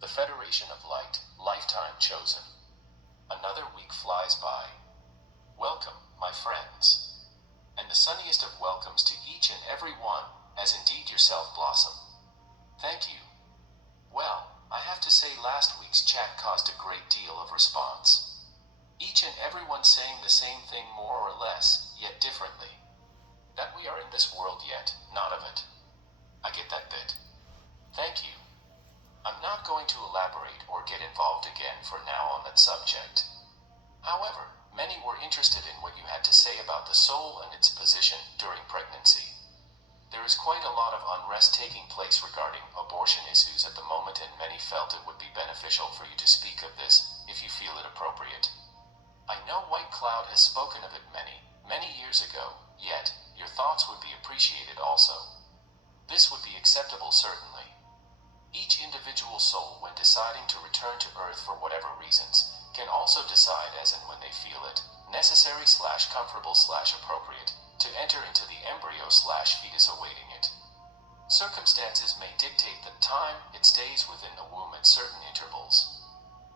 The Federation of Light, lifetime chosen. Another week flies by. Welcome, my friends. And the sunniest of welcomes to each and every one, as indeed yourself Blossom. Thank you. Well, I have to say last week's chat caused a great deal of response. Each and everyone saying the same thing more or less, yet differently. That we are in this world yet, not of it. I get that bit. Thank you. I'm not going to elaborate or get involved again for now on that subject. However, many were interested in what you had to say about the soul and its position during pregnancy. There is quite a lot of unrest taking place regarding abortion issues at the moment, and many felt it would be beneficial for you to speak of this, if you feel it appropriate. I know White Cloud has spoken of it many, many years ago, yet, your thoughts would be appreciated also. This would be acceptable certainly. Each individual soul, when deciding to return to Earth for whatever reasons, can also decide as and when they feel it, necessary/comfortable/appropriate, to enter into the embryo/fetus awaiting it. Circumstances may dictate the time it stays within the womb at certain intervals.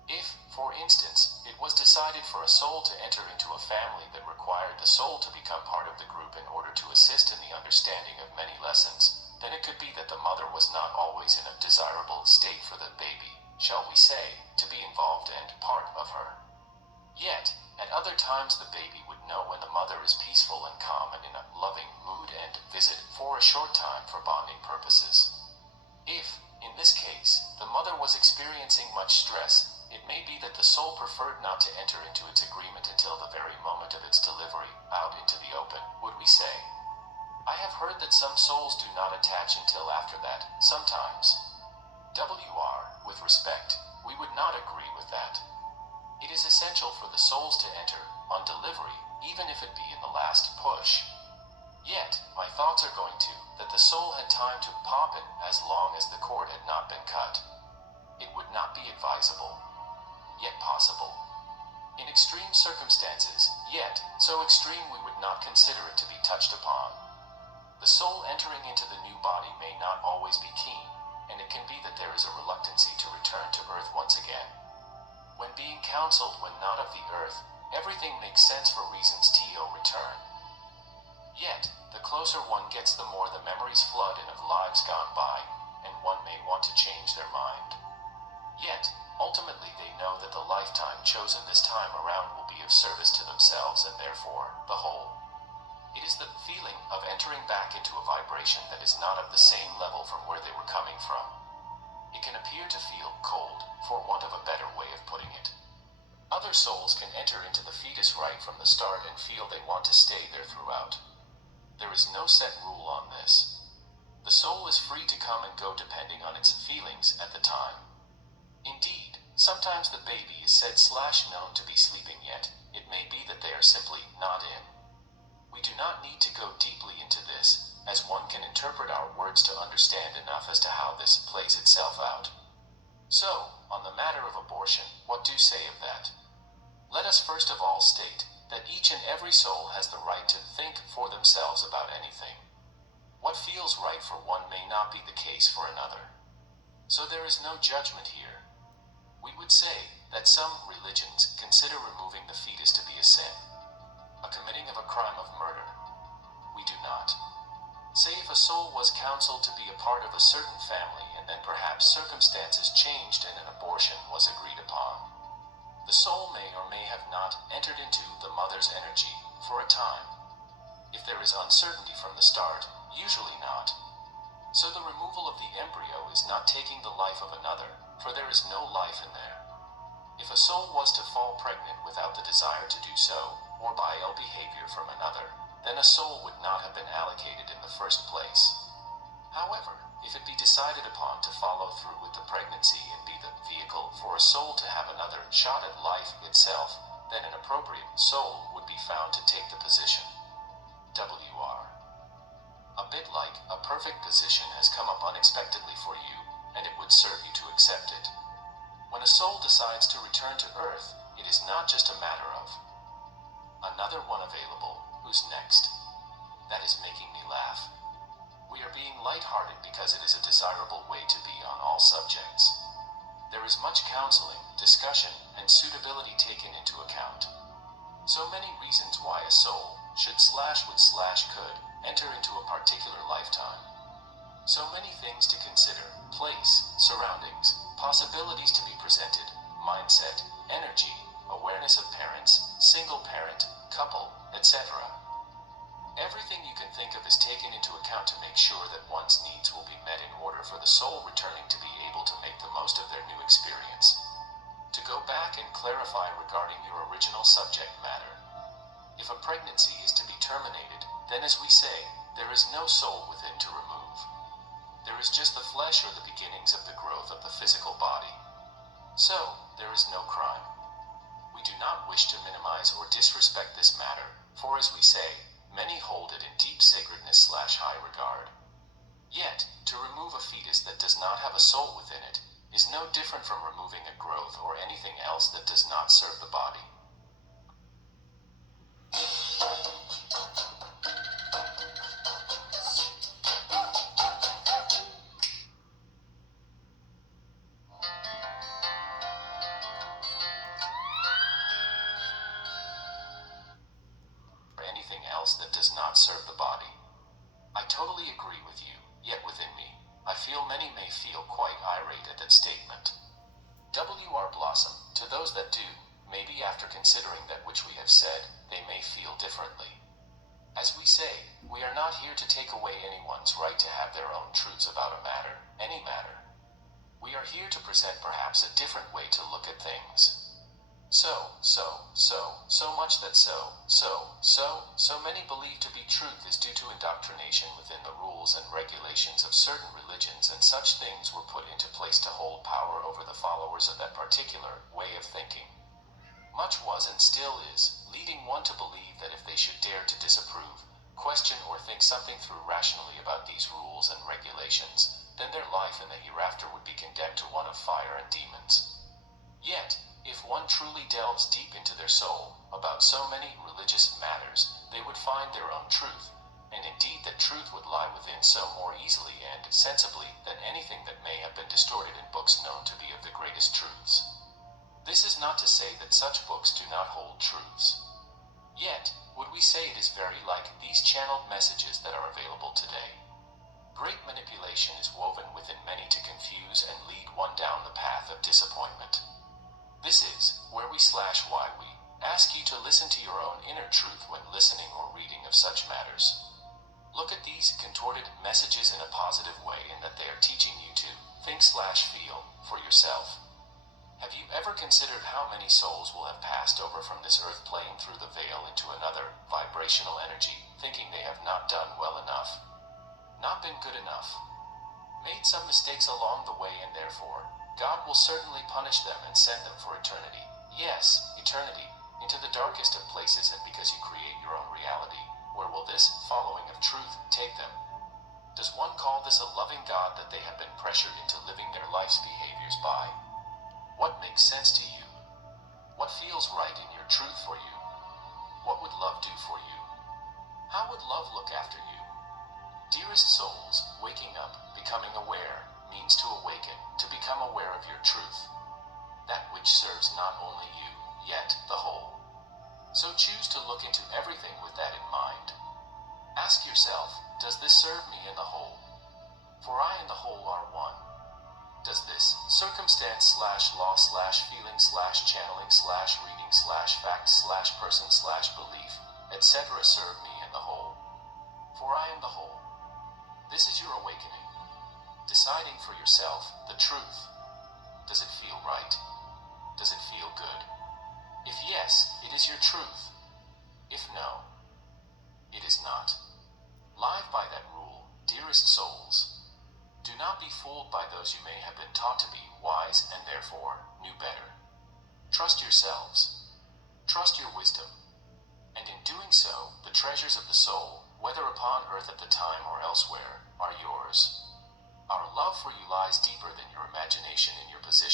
If, for instance, it was decided for a soul to enter into a family that required the soul to become part of the group in order to assist in the understanding of many lessons, then it could be that the mother was not always in a desirable state for the baby, shall we say, to be involved and part of her. Yet, at other times the baby would know when the mother is peaceful and calm and in a loving mood and visit for a short time for bonding purposes. If, in this case, the mother was experiencing much stress, it may be that the soul preferred not to enter into its agreement until the very moment of its delivery, out into the open, would we say. I have heard that some souls do not attach until after that, sometimes. With respect, we would not agree with that. It is essential for the souls to enter, on delivery, even if it be in the last push. Yet, my thoughts are going to, that the soul had time to pop in as long as the cord had not been cut. It would not be advisable, yet possible. In extreme circumstances, yet, so extreme we would not consider it to be touched upon. The soul entering into the new body may not always be keen, and it can be that there is a reluctancy to return to Earth once again. When being counseled when not of the Earth, everything makes sense for reasons to return. Yet, the closer one gets, the more the memories flood in of lives gone by, and one may want to change their mind. Yet, ultimately they know that the lifetime chosen this time around will be of service to themselves and therefore, the whole. It is the feeling of entering back into a vibration that is not of the same level from where they were coming from. It can appear to feel cold, for want of a better way of putting it. Other souls can enter into the fetus right from the start and feel they want to stay there throughout. There is no set rule on this. The soul is free to come and go depending on its feelings at the time. Indeed, sometimes the baby is said/known to be sleeping yet, it may be that they are simply not in. We do not need to go deeply into this, as one can interpret our words to understand enough as to how this plays itself out. So, on the matter of abortion, what do say of that? Let us first of all state that each and every soul has the right to think for themselves about anything. What feels right for one may not be the case for another. So there is no judgment here. We would say that some religions consider removing the fetus to be a sin, a committing of a crime of murder. We do not. Say if a soul was counseled to be a part of a certain family and then perhaps circumstances changed and an abortion was agreed upon. The soul may or may have not entered into the mother's energy for a time. If there is uncertainty from the start, usually not. So the removal of the embryo is not taking the life of another, for there is no life in there. If a soul was to fall pregnant without the desire to do so, or by ill behavior from another, then a soul would not have been allocated in the first place. However, if it be decided upon to follow through with the pregnancy and be the vehicle for a soul to have another shot at life itself, then an appropriate soul would be found to take the position. A bit like a perfect position has come up unexpectedly for you, and it would serve you to accept it. When a soul decides to return to Earth, it is not just a matter of another one available, who's next. That is making me laugh. We are being lighthearted because it is a desirable way to be on all subjects. There is much counseling, discussion, and suitability taken into account. So many reasons why a soul could enter into a particular lifetime. So many things to consider: place, surroundings, possibilities to be presented, mindset, energy, awareness of parents, single parent, couple, etc. Everything you can think of is taken into account to make sure that one's needs will be met in order for the soul returning to be able to make the most of their new experience. To go back and clarify regarding your original subject matter. If a pregnancy is to be terminated, then as we say, there is no soul within to remove. There is just the flesh or the beginnings of the growth of the physical body. So, there is no crime. We do not wish to minimize or disrespect this matter, for as we say, many hold it in deep sacredness/high regard. Yet, to remove a fetus that does not have a soul within it, is no different from removing a growth or anything else that does not serve the body. Or anything else that does not serve the body. I totally agree with you, yet within me, I feel many may feel quite irate at that statement. W.R. Blossom, to those that do, maybe after considering that which we have said, they may feel differently. As we say, we are not here to take away anyone's right to have their own truths about a matter, any matter. We are here to present perhaps a different way to look at things. So much that so many believe to be truth is due to indoctrination within the rules and regulations of certain religions, and such things were put into place to hold power over the followers of that particular way of thinking. Much was and still is, leading one to believe that if they should dare to disapprove, question or think something through rationally about these rules and regulations, then their life in the hereafter would be condemned to one of fire and demons. Yet, if one truly delves deep into their soul, about so many religious matters, they would find their own truth, and indeed that truth would lie within so more easily and sensibly than anything that may have been distorted in books known to be of the greatest truths. This is not to say that such books do not hold truths. Yet, would we say it is very like these channeled messages that are available today? Great manipulation is woven within many to confuse and lead one down the path of disappointment. This is where why we ask you to listen to your own inner truth when listening or reading of such matters. Look at these contorted messages in a positive way in that they are teaching you to think/feel for yourself. Have you ever considered how many souls will have passed over from this earth plane through the veil into another vibrational energy, thinking they have not done well enough, not been good enough, made some mistakes along the way, and therefore God will certainly punish them and send them for eternity. Yes, eternity, into the darkest of places, and because you create your own reality, where will this following of truth take them? Does one call this a loving God that they have been pressured into living their life's behaviors by? What makes sense to you? What feels right in your truth for you? What would love do for you? How would love look after you? Dearest souls, waking up, becoming aware, means to awaken, to become aware of your truth. That which serves not only you, yet the whole. So choose to look into everything with that in mind. Ask yourself, does this serve me in the whole? For I and the whole are one. Does this circumstance/law/feeling/channeling/reading/fact/person/belief, etc. serve me in the whole? For I am the whole. This is your awakening. Deciding for yourself the truth. Does it feel right? Does it feel good? If yes, it is your truth. If no, it is not. Live by that rule, dearest souls. Do not be fooled by those you may have been taught to be wise and therefore knew better. Trust yourselves. Trust your wisdom. And in doing so, the treasures of the soul, whether upon earth at the time or elsewhere, are yours. Our love for you lies deeper than your imagination in your position.